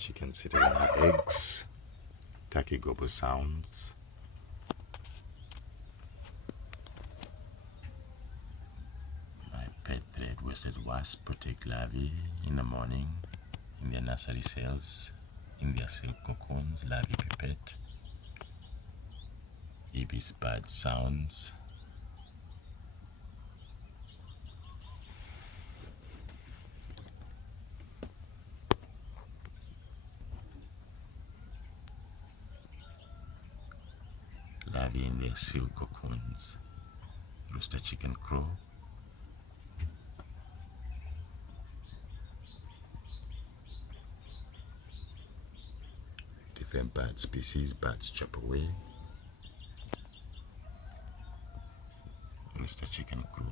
Chicken sitting on her eggs. Taki gobble sounds. My pet red-waisted wasp protect larvae in the morning in their nursery cells, in their silk cocoons, larvae pipette. Ibis bird sounds. Larvae in their silk cocoons. Rooster chicken crow. Different bird species, birds chop away. Rooster chicken crow.